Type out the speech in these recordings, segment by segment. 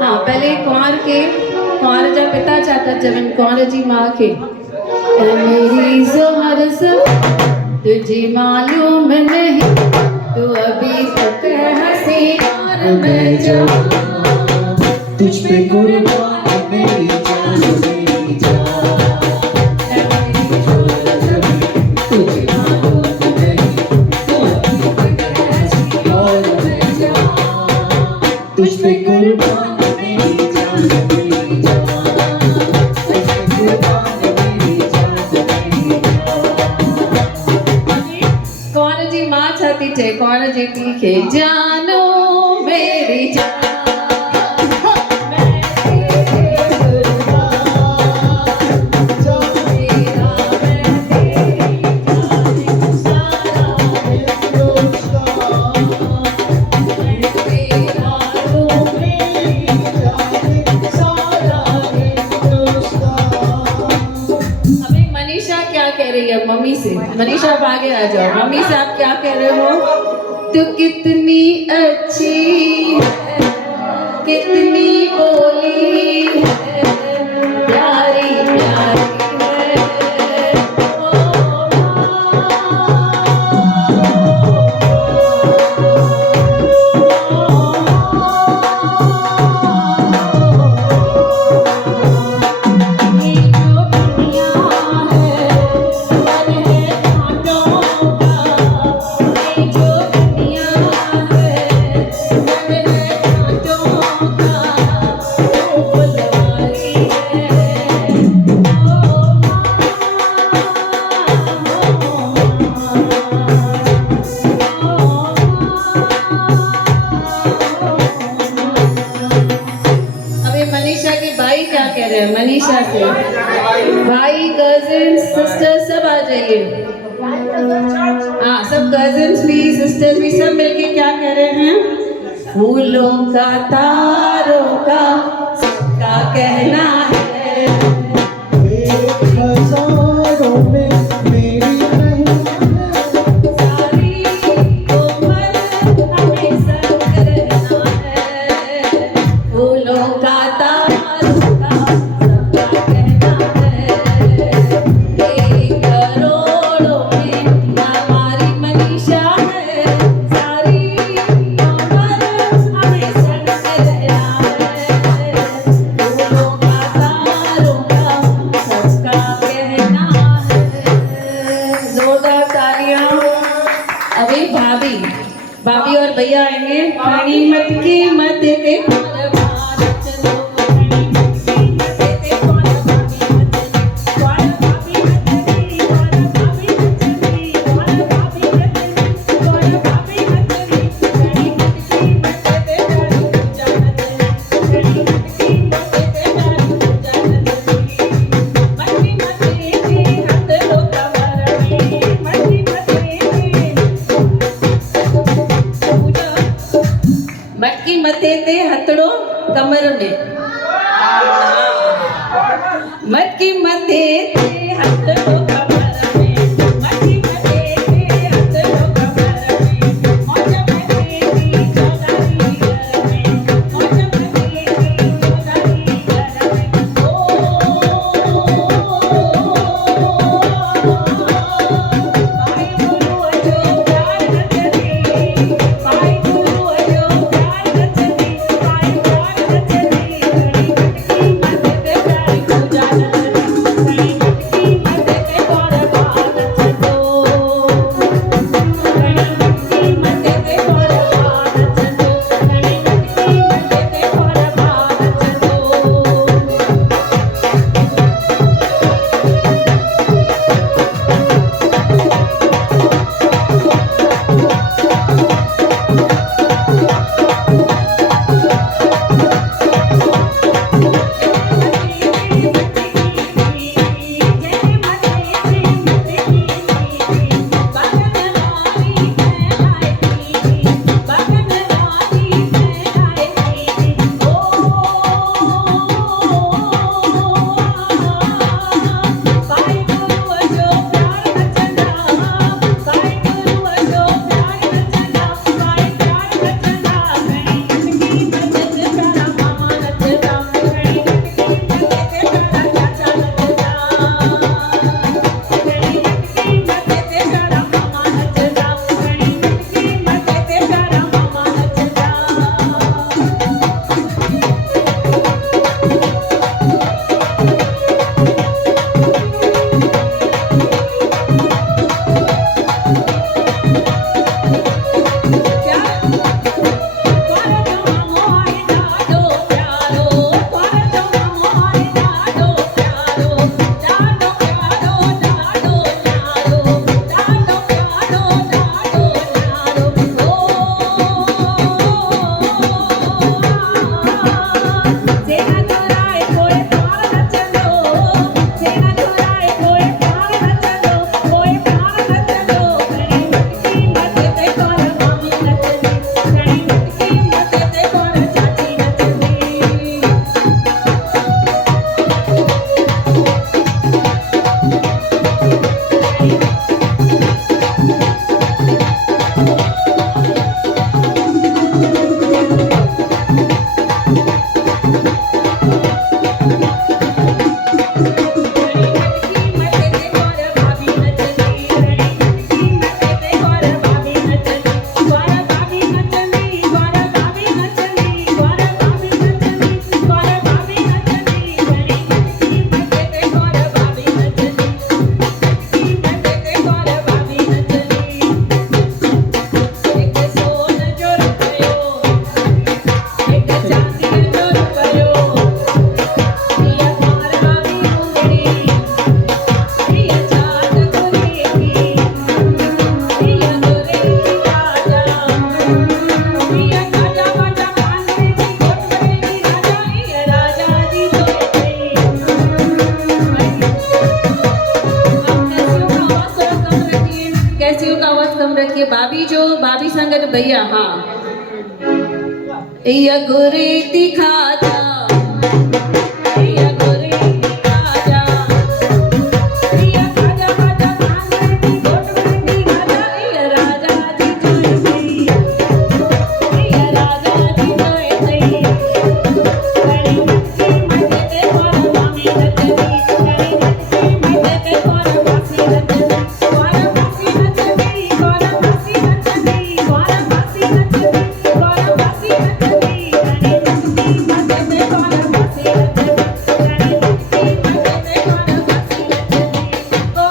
हाँ, पहले कुंवर जा पिता चाहता जब कुंवर जी माँ के मेरी जोहर सब तुझे मालूम नहीं, तू अभी तक हंसी और मैं जान, तुझ पे कुर्बान मेरी जान मेरी जान, तुझे मालूम नहीं, तू अभी तक हंसी और मैं जान, तुझ पे कुर्बान मेरी जान मेरी जान, तुझ पे कुर्बान मेरी जान मेरी जान। कुंवर जी माँ चाहती थे कुंवर जी के जानो मेरी जान, मम्मी से। मनीषा आप आगे आ जाओ। मम्मी से आप क्या कह रहे हो? तू कितनी अच्छी है, कितनी बोली है, प्यारी प्यारी है ओ मनीषा से भाई कजिन सिस्टर सब आ जाइए। हाँ, सब कजिन्स भी सिस्टर्स भी सब मिलके क्या कह रहे हैं? फूलों का तारों का सबका कहना है, हजारों में मेरी सारी उम्र हमें संग रहना है। फूलों का तारों का सबका कहना है, एक करोड़ों में हमारी मनीषा है, सारी उम्र हमें संग रहना है। फूलों का तारों का सबका कहना है। जोरदार तालियां। अभी भाभी और भैया आएंगे। खड़ी मत की मत देखो मटकी मथे ते हथड़ो कमर में, मटकी मथे ते हथड़ो कमर में, मटकी मथे ते हथड़ो कमर में, मौज मचेगी चौधारी घर में, मौज मचेगी चौधारी घर में। भाई गुरु जो प्यार नचदी, भाई गुरु जो प्यार नचदी, भाई प्यार नचदी, घड़ी मटकी मथे ते प्यारी पूजा नचदी, घड़ी मटकी मथे ते कैसी का आवाज कम रखिए। भाभी संगत भैया हाँ या गोरे दिखा जा या गोरे दिखा जा या खाजा खाजा खाने दी गोट में दी खाजा या राजा जी जोए सही या राजा जी जोए सही कड़ी मटकी मटे ते कोरा मामी रचनी कड़ी मटकी मटे ते कोरा फासी रचनी कोरा फासी रचनी कोरा फासी रचनी कोरा फासी रचनी कोरा फासी रचनी कड़ी मटकी मटे ते कोरा फासी रचनी कड़ी मटकी मटे ते कोरा फासी रचनी ओ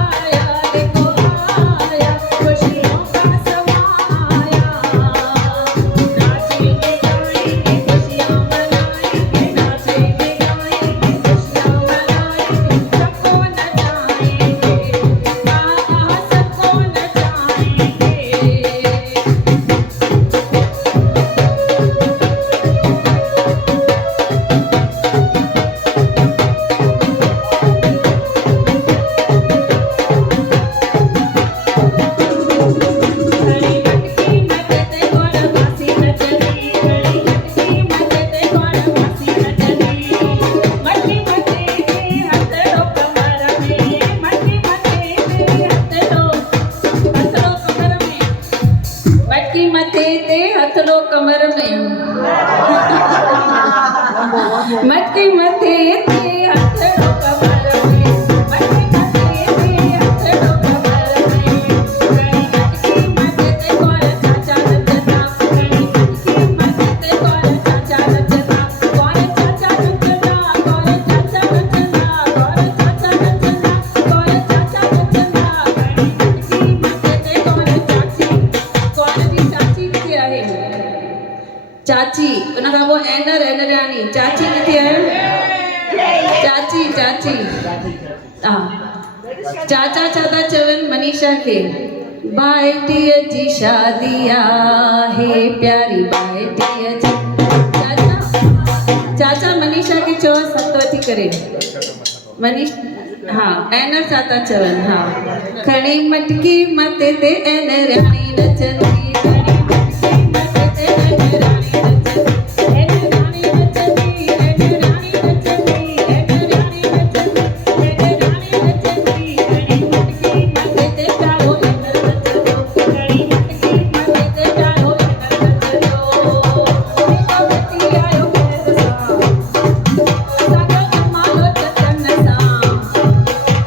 आया देखो आया खुशियों का समाया नाचेंगे गाएंगे खुशियां मनाएंगे नाचेंगे गाएंगे खुशियां मनाएंगे सबको नचाएंगे सबको नचाएंगे। कड़ी मटकी मटे ते कोरा फासी रचनी कड़ी मटकी मटे ते कोरा फासी रचनी मटकी मटे ते हथड़ो कमर में मटकी मटे ते हथड़ो कमर में मटकी मटे ते हथड़ो कमर में मटकी मटे ते हथड़ो कमर में मटकी मटे ते हथड़ो कमर में कड़ी मटकी मटे ते कोरा चाचा नचता कड़ी मटकी मटे ते कोरा चाचा नचता कोरा चाचा नचता कोरा चाचा नचता कोरा चाचा नचता कोरा चाचा नचता कड़ी मटकी मटे ते कोरा चाची कोरा जी चाची किथे आहे चाची उन खां पोइ एनराणी चाची किथे आहे चाची हा चाचा छा था चवनि मनीषा खे भाइटीअ जी शादी आहे प्यारी भाइटीअ जी चाचा मनीषा खे चओ सत वठी करे मनीष हाँ एनर छा था चवनि हा खणी मटकी मथे ते एनराणी नचंदी खणी मटकी मथे ते एनराणी नचंदी एनराणी नचंदी एनराणी नचंदी एनराणी नचंदी एनराणी नचंदी खणी मटकी मथे ते प्यारो एनर नचंदो खणी मटकी मथे ते प्यारो एनर नचंदो जेको गती आयो खेर सां सागो कमालो चचन सां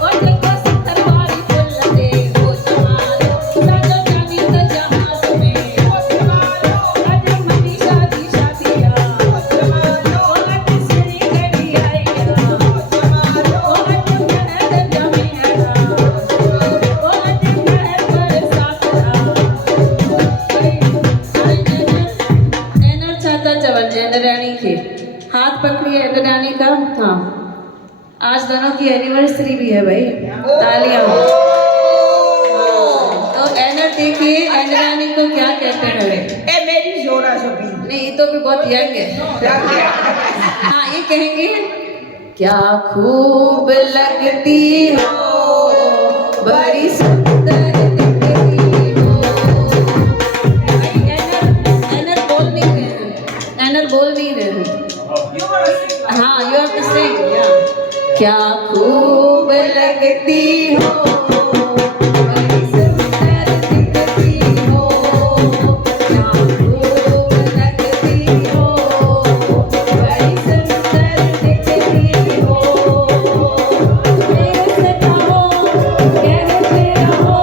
ओ जेको सतर वारी फुल ते ओ जमालो साजो जानी त जहाज में ओ जमालो अज मनीषा जी शादी आ ओ जमालो अज सिरी गड़ी आई आ ओ जमालो अज महल जमे है ओ अज महल बरसात आ एनर छाता चवन एनराणी के हाथ पकड़िए एनराणी का हाँ आज दोनों की एनिवर्सरी भी है भाई तालियां तो एनर देखिए एनराणी को क्या कहते हैं ए मेरी जोड़ा सभी नहीं ये तो भी बहुत यंग है हाँ ये कहेंगे क्या खूब लगती हो बड़ी सुंदर दिखती हो एनर बोल नहीं रहे हाँ यू हैव टू सिंग क्या खूब लगती हो बड़ी सुंदर दिखती हो क्या खूब लगती हो बड़ी सुंदर दिखती हो मेरे से कहो कहते रहो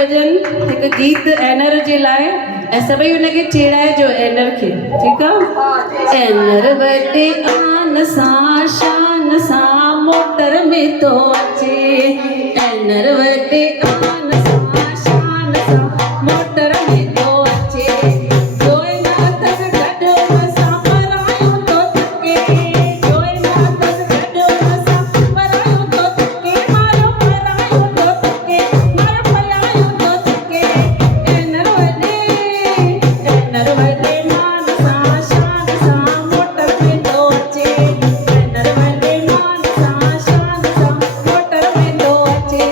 भॼन हिकु गीत एनर जे लाइ ऐं सभई हुनखे चेड़ाइजो एनर खे ठीकु आहे एनर वॾे आन सां शान सां मोटर में थो अचे एनर वॾे आन सां शान सां मोटर में थो अचे जोए नाथस गॾु असां परायूं थो थके जोए नाथस गॾु असां परायूं थो थके मारो परायूं थो थके मारो परायूं थो थके एनर वॾे मान सां शान सां मोटर में थो अचे एनर वॾे मान सां शान सां मोटर में थो अचे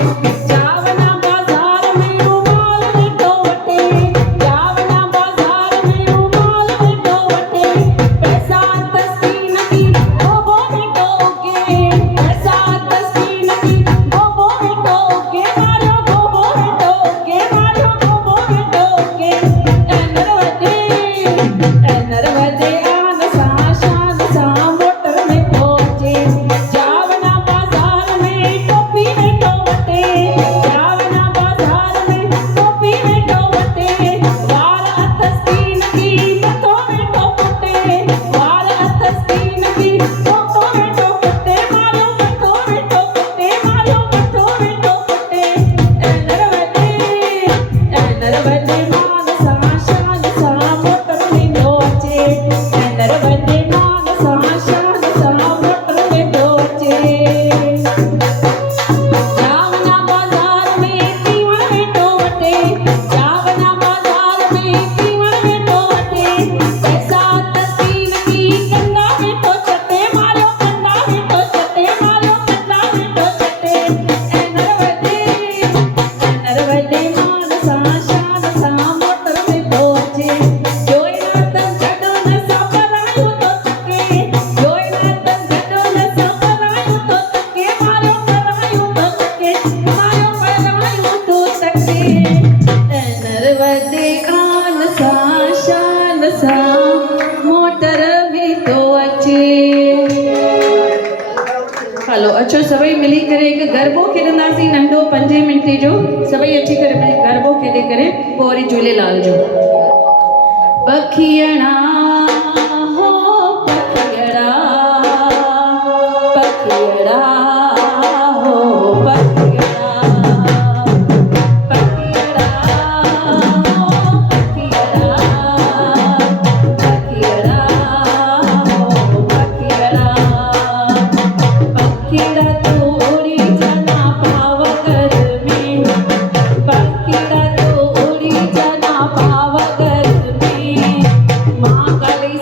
जावना बाज़ार में रुमाल वेठो वठे जावना बाज़ार में रुमाल वेठो वठे पैसा तस्कीन की बोबो वेठो के पैसा तस्कीन की बोबो वेठो के मारो बोबो वेठो के मारो बोबो वेठो के एनर वॾे आन सां शान सां मोटर में थो अचे जावना बाज़ार में टोपी वेठो वठे जावना बाज़ार में टोपी वेठो वठे वार तस्कीन की मथो वेठो कुटे वार तस्कीन की मथो वेठो कुटे मारो मथो वेठो कुटे मारो मथो वेठो कुटे एनर वॾे मान सां शान सां मोटर में थो अचे एनर वॾे मान सां शान सां मोटर में थो अचे जावना बाज़ार में तीवण वेठो वठे जावना बाज़ार में तीवण वेठो वठे पैसा तस्कीन की कंदा वेठो चटे मारो कंदा वेठो चटे मारो कंदा वेठो चटे एनर वॾे मान सां शान सां मोटर में थो अचे जोए नाथस गॾु असां परायूं थो थके जोए नाथस गॾु असां परायूं थो थके मारो परायूं थो थके मारो परायूं थो थके एनर वॾे आन सां शान सां मोटर में थो अचे हलो अचो सभई मिली करे हिकु गरबो खेॾंदासीं नंढो 5 मिंटे जो सभई अची करे गरबो खेॾे करे पोइ वरी झूलेलाल जो पखियणा हो पखियणा पखियणा हो पखियणा पखियणा हो पखियणा पखियणा हो पखियणा पखिड़ा तो उड़ी जाना पावगर में पखिड़ा तो उड़ी जाना पावगर में माँ काली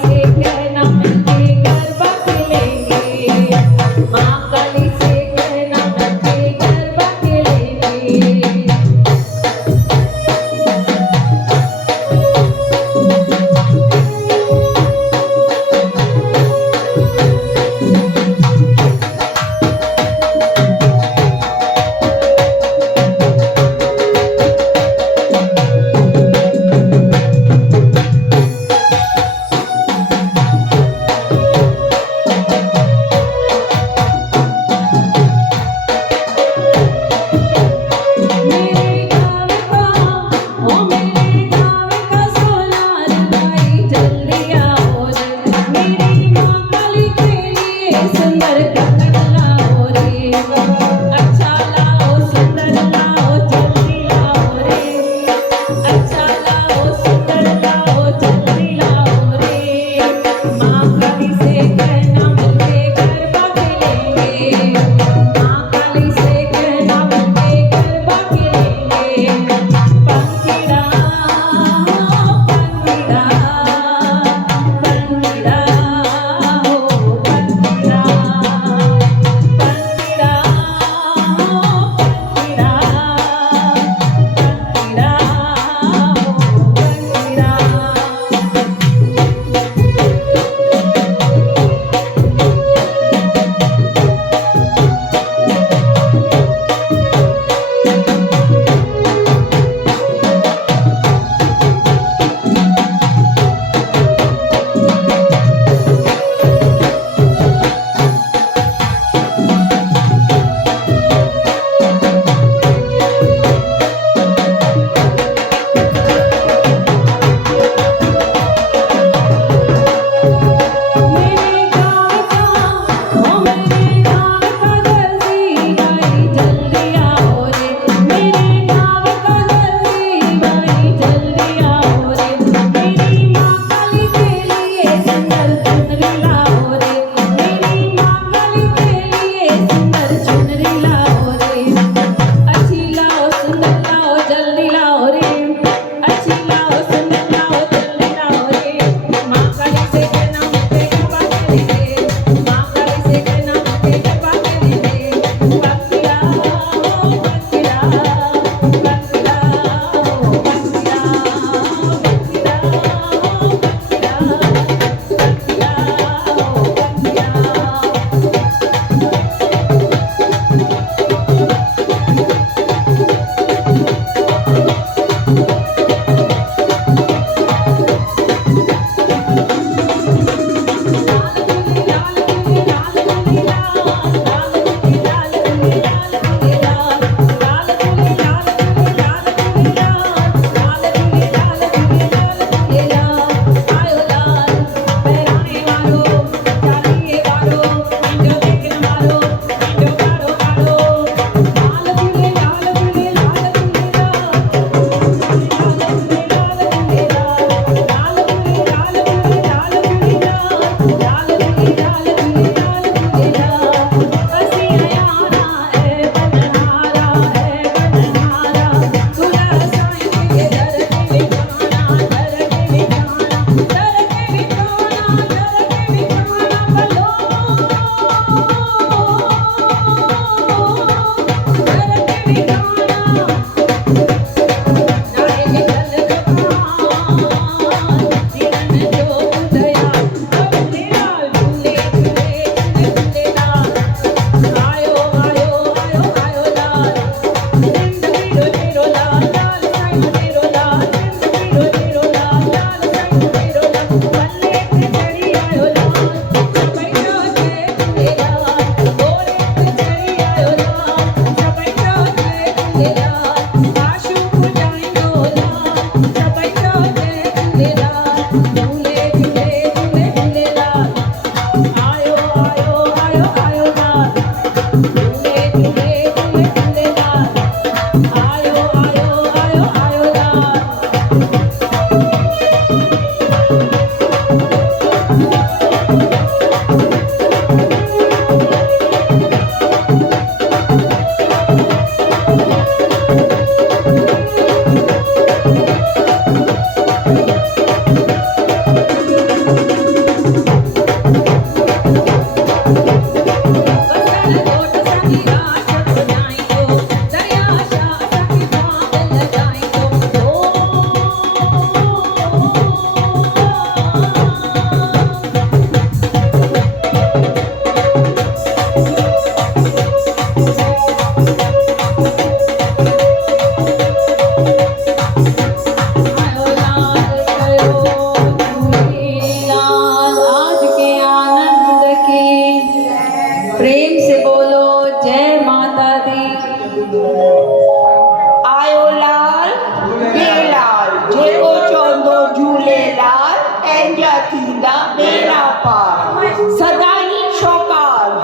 पंहिंजा थींदा बेड़ा पार सदा ही शौकार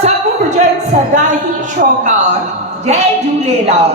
सब हुजनि सदा ही शौकार जय झूलेलाल।